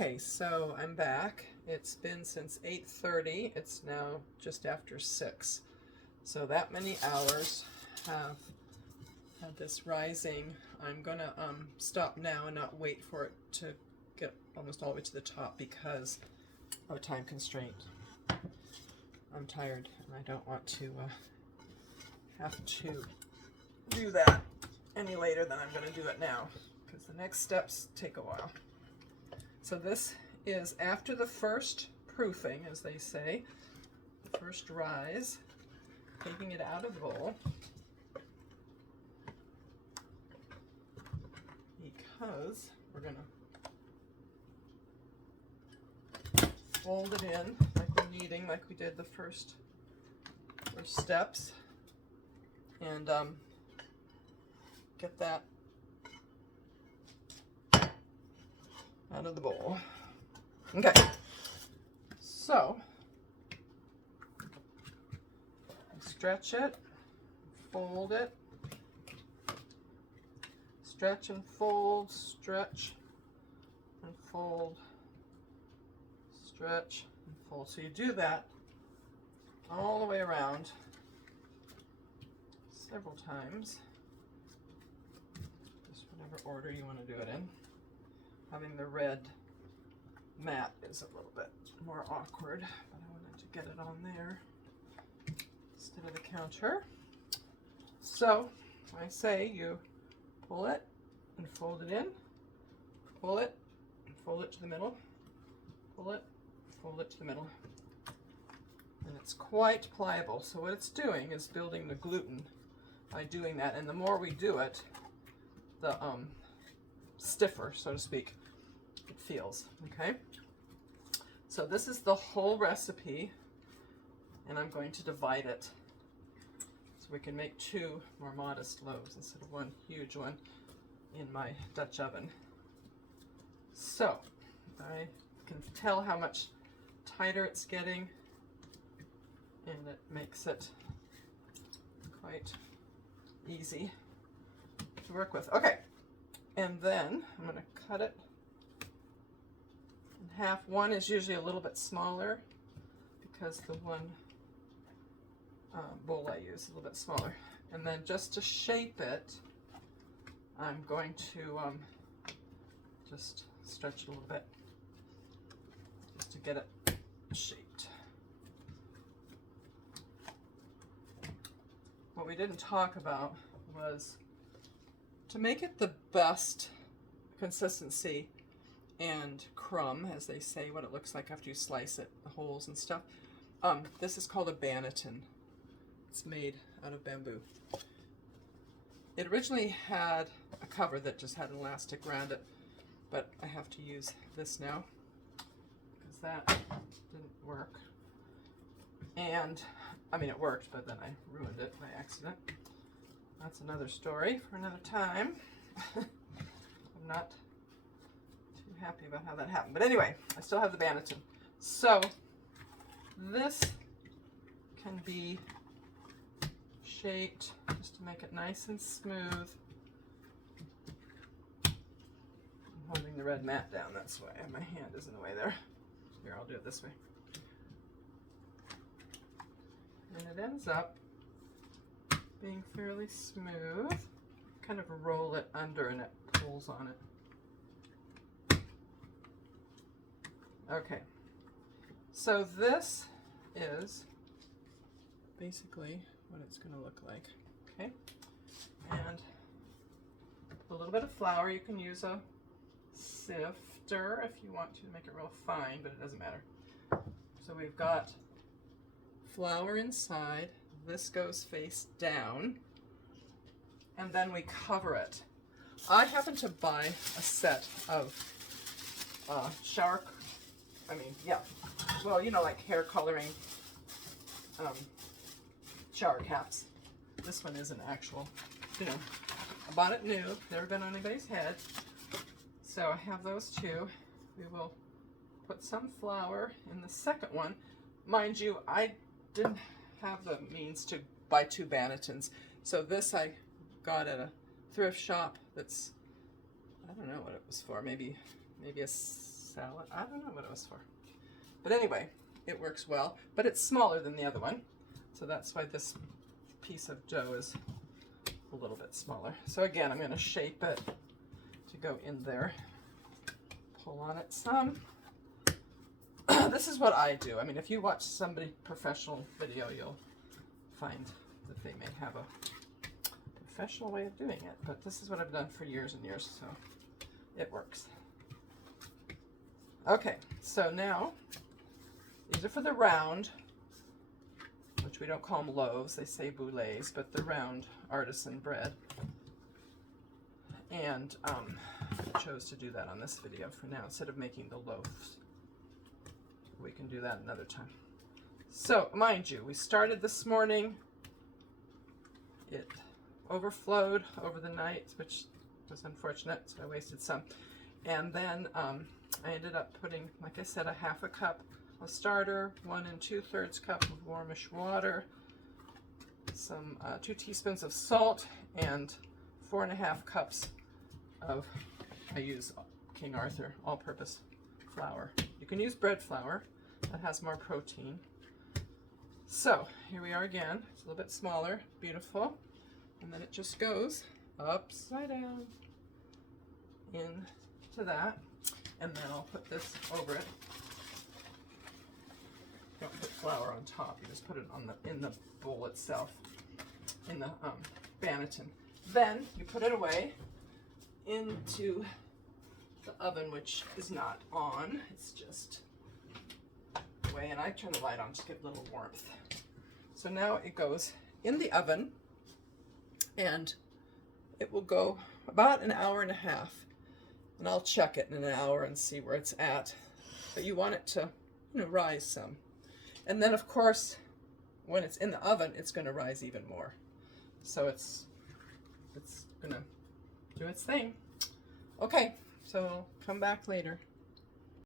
Okay, so I'm back. It's been since 8:30. It's now just after 6. So that many hours have had this rising. I'm gonna stop now and not wait for it to get almost all the way to the top because of a time constraint. I'm tired and I don't want to have to do that any later than I'm gonna do it now because the next steps take a while. So this is after the first proofing, as they say, the first rise, taking it out of the bowl because we're going to fold it in like we're kneading, like we did the first steps, and get that out of the bowl. Okay, so stretch it, fold it, stretch and fold, stretch and fold, stretch and fold. So you do that all the way around several times, just whatever order you want to do it in. Having the red mat is a little bit more awkward, but I wanted to get it on there instead of the counter. So I say you pull it and fold it in, pull it and fold it to the middle, pull it, fold it to the middle. And it's quite pliable. So what it's doing is building the gluten by doing that. And the more we do it, the stiffer, so to speak, it feels. Okay, so this is the whole recipe, and I'm going to divide it so we can make 2 more modest loaves instead of one huge one in my Dutch oven. So I can tell how much tighter it's getting, and it makes it quite easy to work with. Okay, and then I'm going to cut it in half. One is usually a little bit smaller because the one bowl I use is a little bit smaller. And then just to shape it, I'm going to just stretch it a little bit just to get it shaped. What we didn't talk about was to make it the best consistency and crumb, as they say, what it looks like after you slice it, the holes and stuff. This is called a banneton. It's made out of bamboo. It originally had a cover that just had an elastic around it, but I have to use this now because that didn't work. And I mean, it worked, but then I ruined it by accident. That's another story for another time. I'm not too happy about how that happened. But anyway, I still have the banneton. So this can be shaped just to make it nice and smooth. I'm holding the red mat down, that's why my hand is in the way there. Here, I'll do it this way. And it ends up being fairly smooth. Kind of roll it under and it pulls on it. Okay, so this is basically what it's going to look like. Okay, and a little bit of flour. You can use a sifter if you want to make it real fine, but it doesn't matter. So we've got flour inside. This goes face down, and then we cover it. I happen to buy a set of like hair coloring shower caps. This one is an actual, I bought it new, never been on anybody's head. So I have those two. We will put some flour in the second one. Mind you, I didn't have the means to buy 2 bannetons. So this I got at a thrift shop that's, I don't know what it was for, maybe a salad. I don't know what it was for. But anyway, it works well, but it's smaller than the other one. So that's why this piece of dough is a little bit smaller. So again, I'm going to shape it to go in there. Pull on it some. This is what I do. I mean, if you watch somebody professional video, you'll find that they may have a professional way of doing it, but this is what I've done for years and years, so it works. Okay, so now these are for the round, which we don't call them loaves, they say boulets, but the round artisan bread. And I chose to do that on this video for now instead of making the loaves. We can do that another time. So, mind you, we started this morning. It overflowed over the night, which was unfortunate, so I wasted some. And then I ended up putting, like I said, a half a cup of starter, 1 2/3 cup of warmish water, some 2 teaspoons of salt, and 4.5 cups of, I use King Arthur all-purpose flour. You can use bread flour, that has more protein. So here we are again. It's a little bit smaller, beautiful, and then it just goes upside down into that, and then I'll put this over it. Don't put flour on top. You just put it on in the bowl itself, in the banneton. Then you put it away into the oven, which is not on. It's just away, and I turn the light on to give a little warmth. So now it goes in the oven, and it will go about an hour and a half. And I'll check it in an hour and see where it's at. But you want it to, rise some. And then, of course, when it's in the oven, it's going to rise even more. So it's going to do its thing. Okay, so come back later.